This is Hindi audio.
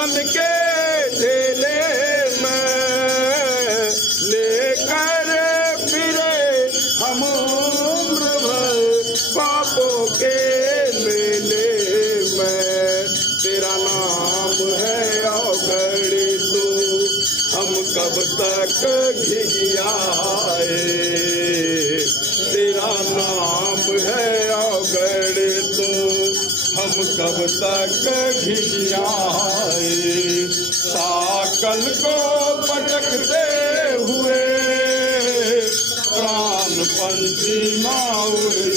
तन के ढेले में लेकर फिरे हम उम्र भर पापों के मेले में। तेरा नाम है अवगढ़ तू, हम कब तक घिघियाए। तेरा नाम है अवगढ़ तू, हम कब तक घिघियाए। साकल को पटकते हुए प्राण पंछी ना उड़